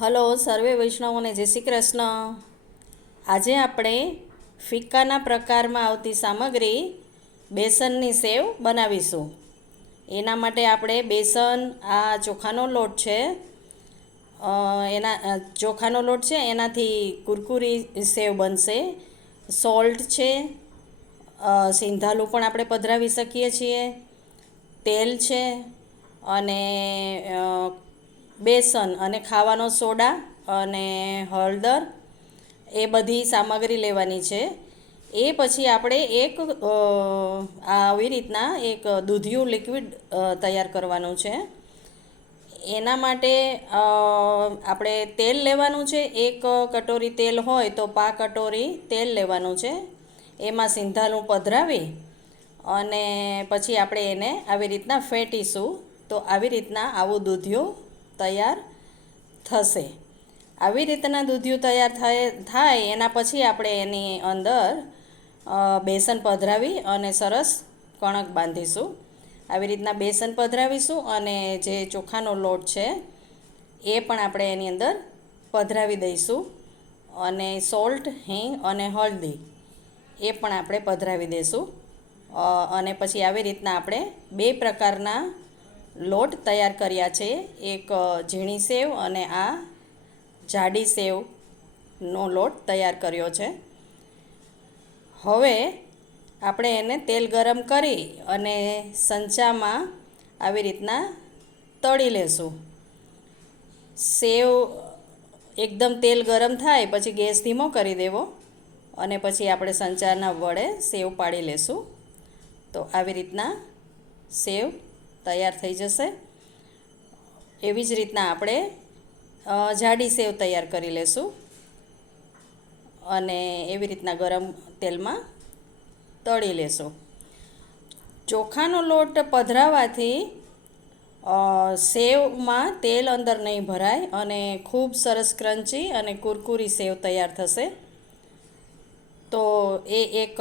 Hello, સર્વે વૈષ્ણવોને જય શ્રી કૃષ્ણ. આજે આપણે ફિક્કાના પ્રકારમાં આવતી સામગ્રી બેસનની સેવ બનાવીશું. એના માટે આપણે બેસન, આ ચોખાનો લોટ છે એના ચોખાનો લોટ છે, એનાથી કુરકુરી સેવ બનશે, સોલ્ટ છે સિંધાલુ પણ આપણે પધરાવી શકીએ છીએ, તેલ છે, અને બેસન અને ખાવાનો સોડા અને હળદર એ બધી સામગ્રી લેવાની છે. એ પછી આપણે એક આવી રીતના એક દૂધિયું લિક્વિડ તૈયાર કરવાનું છે. એના માટે આપણે તેલ લેવાનું છે. એક કટોરી તેલ હોય તો પા કટોરી તેલ લેવાનું છે. એમાં સિંધાલું પધરાવી અને પછી આપણે એને આવી રીતના ફેંટીશું. તો આવી રીતના આવું દૂધિયું તૈયાર થશે. આવી રીતના દૂધિયું તૈયાર થાય થાય, એના પછી આપણે એની અંદર બેસન પધરાવી અને સરસ કણક બાંધીશું. આવી રીતના બેસન પધરાવીશું અને જે ચોખાનો લોટ છે, એ પણ આપણે એની અંદર પધરાવી દઈશું. અને સોલ્ટ, હિંગ અને હળદી એ પણ આપણે પધરાવી દઈશું. અને પછી આવી રીતના આપણે બે પ્રકારના લોટ તૈયાર કર્યા છે. એક ઝીણી સેવ અને આ જાડી સેવનો લોટ તૈયાર કર્યો છે. હવે આપણે એને તેલ ગરમ કરી અને સંચામાં આવી રીતના તળી લેશું. સેવ એકદમ તેલ ગરમ થાય પછી ગેસ ધીમો કરી દેવો અને પછી આપણે સંચારના વડે સેવ પાડી લેશું. તો આવી રીતના સેવ તૈયાર થઈ જશે. એવી જ રીતના આપણે જાડી સેવ તૈયાર કરી લેશું. અને એવી રીતના ગરમ તેલમાં તળી લેશું. ચોખાનો લોટ પધરાવાથી સેવમાં તેલ અંદર નહીં ભરાય અને ખૂબ સરસ ક્રન્ચી અને કુરકુરી સેવ તૈયાર થશે. તો એ એક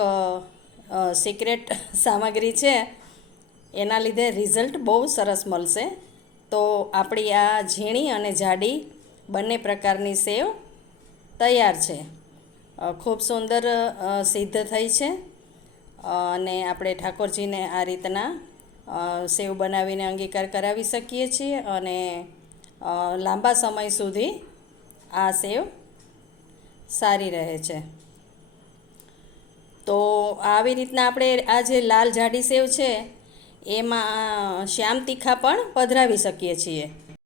સિક્રેટ સામગ્રી છે. એના લીધે રિઝલ્ટ બહુ સરસ મળશે. તો આપણી આ ઝીણી અને જાડી બંને પ્રકારની સેવ તૈયાર છે. ખૂબ સુંદર સિદ્ધ થઈ છે. અને આપણે ઠાકોરજીને આ રીતના સેવ બનાવીને અંગીકાર કરાવી શકીએ છીએ અને લાંબા સમય સુધી આ સેવ સારી રહે છે. તો આવી રીતના આપણે આ જે લાલ જાડી સેવ છે એમાં શ્યામ તીખા પણ પધરાવી શકીએ છીએ.